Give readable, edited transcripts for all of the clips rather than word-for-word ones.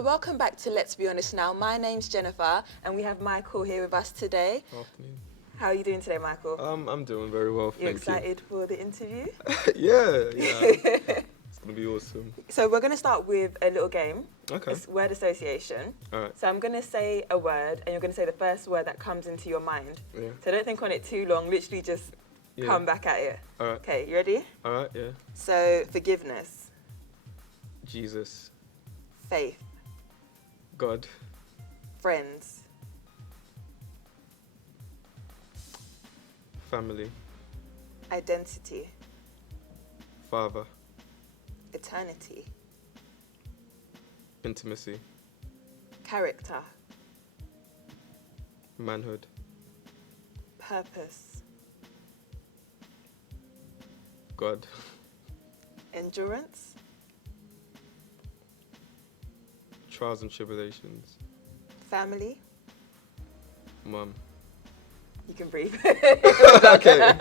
So welcome back to Let's Be Honest Now. My name's Jennifer and we have Michael here with us today. Afternoon. How are you doing today, Michael? I'm doing very well, thank you. You excited for the interview? yeah. It's going to be awesome. So we're going to start with a little game. Okay. It's word association. All right. So I'm going to say a word and you're going to say the first word that comes into your mind. Yeah. So don't think on it too long, literally just come back at it. All right. Okay, you ready? All right, yeah. So forgiveness, Jesus. faith, God. friends, Family. identity, Father. eternity, Intimacy. character, Manhood. purpose, God. endurance, Trials and tribulations. family. Mum. You can breathe. Okay.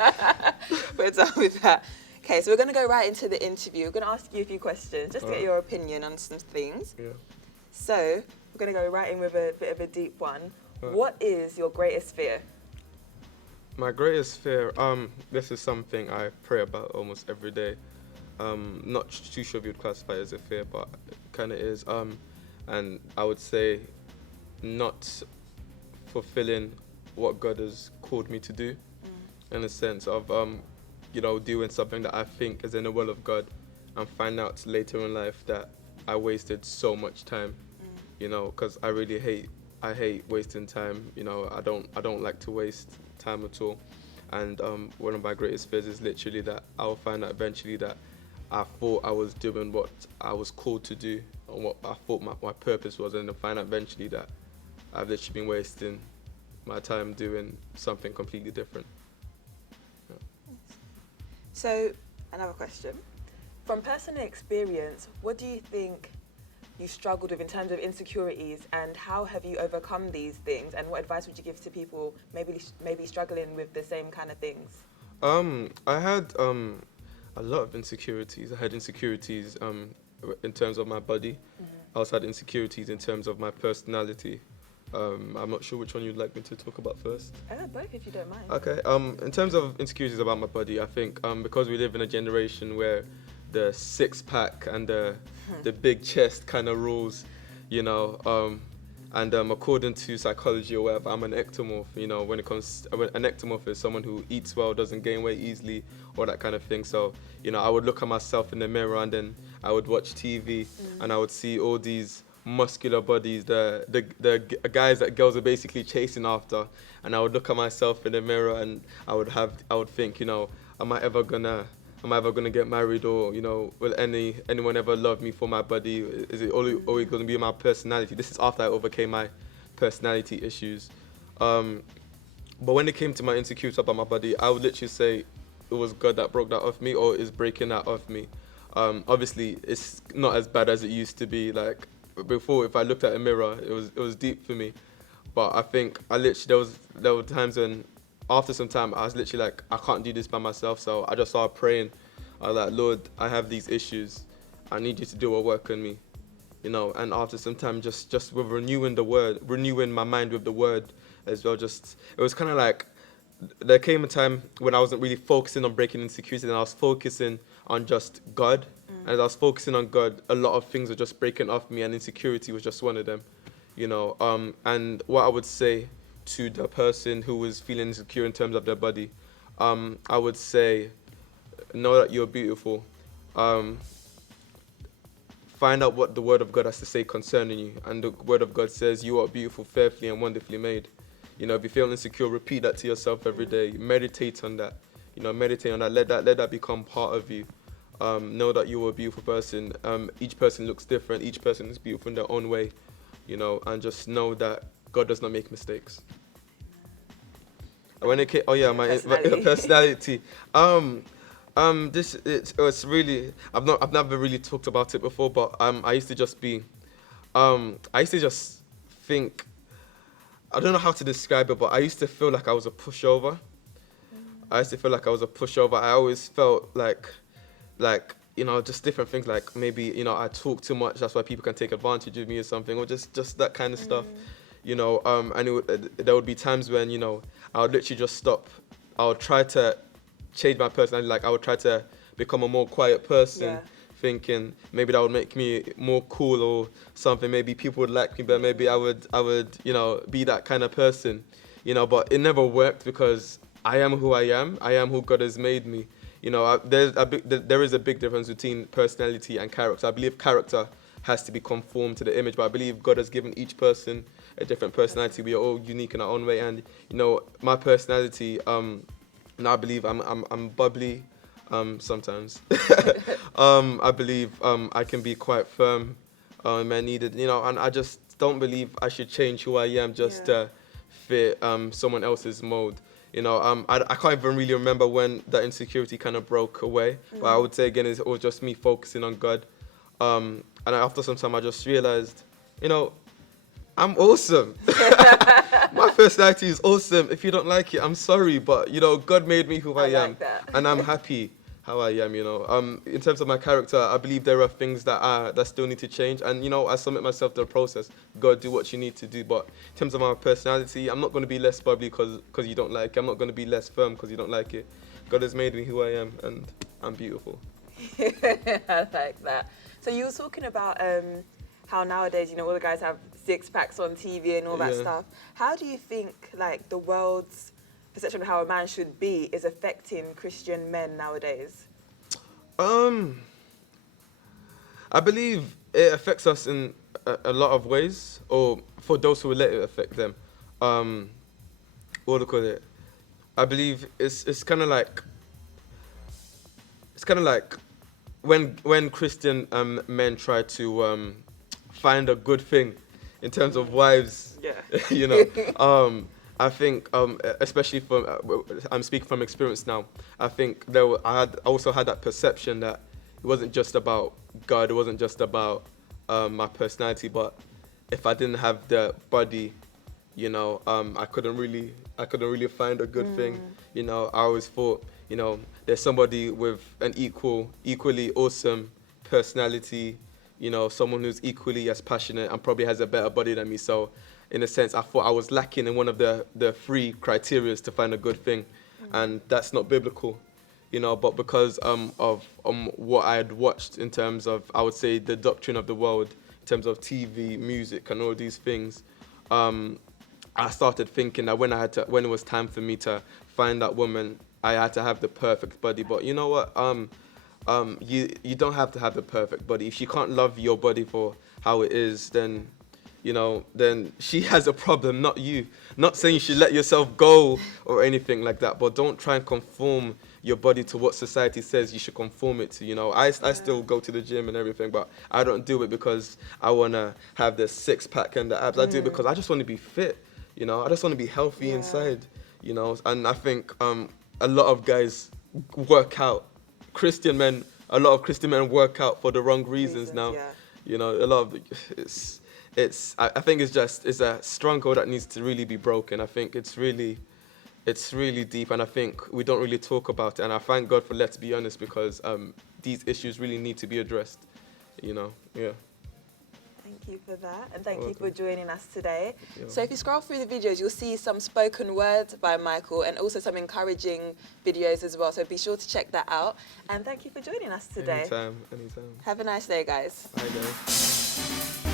We're done with that. Okay, so we're going to go right into the interview. We're going to ask you a few questions just to get Alright. your opinion on some things. Yeah. So we're going to go right in with a bit of a deep one. Alright. What is your greatest fear? My greatest fear, this is something I pray about almost every day. Not too sure if you'd classify it as a fear, but it kind of is. And I would say not fulfilling what God has called me to do, in a sense of, doing something that I think is in the will of God, and find out later in life that I wasted so much time, because I hate wasting time. I don't like to waste time at all. And one of my greatest fears is literally that I'll find out eventually that I thought I was doing what I was called to do, and what I thought my purpose was, and then find out eventually that I've literally been wasting my time doing something completely different. Yeah. So another question. From personal experience, what do you think you struggled with in terms of insecurities, and how have you overcome these things, and what advice would you give to people maybe struggling with the same kind of things? I had a lot of insecurities. I had insecurities in terms of my body. I also had insecurities in terms of my personality. I'm not sure which one you'd like me to talk about first. Both, if you don't mind. Okay. In terms of insecurities about my body, I think because we live in a generation where the six-pack and the big chest kind of rules, and according to psychology or whatever, I'm an ectomorph. When it comes, an ectomorph is someone who eats well, doesn't gain weight easily, or that kind of thing. So, I would look at myself in the mirror, and then I would watch TV, and I would see all these muscular bodies, the guys that girls are basically chasing after, and I would look at myself in the mirror, and I would think, am I ever gonna get married, or will anyone ever love me for my body? Is it always gonna be my personality? This is after I overcame my personality issues. But when it came to my insecurities about my body, I would literally say it was God that broke that off me, or is breaking that off me. Obviously, it's not as bad as it used to be. Like before, if I looked at a mirror, it was deep for me. But I think there were times when, after some time, I was literally like, I can't do this by myself. So I just started praying. I was like, Lord, I have these issues. I need you to do a work on me. And after some time, just with renewing my mind with the word as well. It was kind of like, there came a time when I wasn't really focusing on breaking insecurities, and I was focusing on just God. And as I was focusing on God, a lot of things were just breaking off me, and insecurity was just one of them. And what I would say to the person who was feeling insecure in terms of their body, I would say, know that you're beautiful. Find out what the Word of God has to say concerning you. And the Word of God says you are beautiful, fearfully and wonderfully made. If you feel insecure, repeat that to yourself every day. Meditate on that. Meditate on that. Let that become part of you. Know that you're a beautiful person. Each person looks different. Each person is beautiful in their own way. And just know that God does not make mistakes. When it came, my personality. It's really, I've never really talked about it before, but I used to just think, I don't know how to describe it, but I used to feel like I was a pushover. I always felt like, you know, just different things like maybe, you know, I talk too much, that's why people can take advantage of me or something, or just that kind of stuff, you know. And there would be times when, you know, I would literally just stop. I would try to change my personality, like I would try to become a more quiet person, Yeah. thinking maybe that would make me more cool or something. Maybe people would like me, but maybe I would, you know, be that kind of person, you know. But it never worked because I am who I am. I am who God has made me. You know, there is a big difference between personality and character. I believe character has to be conformed to the image, but I believe God has given each person a different personality. We are all unique in our own way, and you know, my personality. And I believe I'm bubbly, sometimes. I believe I can be quite firm, when needed. You know, and I just don't believe I should change who I am just to fit someone else's mold. You know, I can't even really remember when that insecurity kind of broke away. But I would say again, it was just me focusing on God. And after some time, I just realized, you know, I'm awesome. My personality is awesome. If you don't like it, I'm sorry, but you know, God made me who I am, like that. and I'm happy how I am. You know, in terms of my character, I believe there are things that still need to change, and you know, I submit myself to the process. God, do what you need to do. But in terms of my personality, I'm not going to be less bubbly because you don't like it. I'm not going to be less firm because you don't like it. God has made me who I am, and I'm beautiful. I like that. So you were talking about how nowadays, you know, all the guys have six packs on TV and all that stuff. How do you think like the world's perception of how a man should be is affecting Christian men nowadays? I believe it affects us in a lot of ways, or for those who will let it affect them. What do you call it? I believe it's kind of like when Christian men try to find a good thing in terms of wives. Yeah. You know, I think especially from I'm speaking from experience now. I think I also had that perception that it wasn't just about God, it wasn't just about my personality, but if I didn't have the body, you know, I couldn't really find a good thing. You know, I always thought, you know, there's somebody with an equally awesome personality, you know, someone who's equally as passionate and probably has a better body than me. So in a sense, I thought I was lacking in one of the three criteria to find a good thing. And that's not biblical, you know, but because of what I had watched in terms of, I would say, the doctrine of the world, in terms of TV, music and all these things, I started thinking that when it was time for me to find that woman, I had to have the perfect body. But you know what? You don't have to have the perfect body. If she can't love your body for how it is, then, you know, then she has a problem, not you. Not saying you should let yourself go or anything like that, but don't try and conform your body to what society says you should conform it to. You know, I still go to the gym and everything, but I don't do it because I want to have the six pack and the abs. I do it because I just want to be fit. You know, I just want to be healthy inside. You know, and I think a lot of guys work out. A lot of Christian men work out for the wrong reasons now. Yeah. You know, a lot of I think it's a stronghold that needs to really be broken. I think it's really deep, and I think we don't really talk about it. And I thank God for Let's Be Honest, because these issues really need to be addressed. You know, yeah. Thank you for that, and thank you for joining us today. Yeah. So if you scroll through the videos, you'll see some spoken words by Michael and also some encouraging videos as well. So be sure to check that out. And thank you for joining us today. Anytime. Have a nice day, guys. Bye, guys.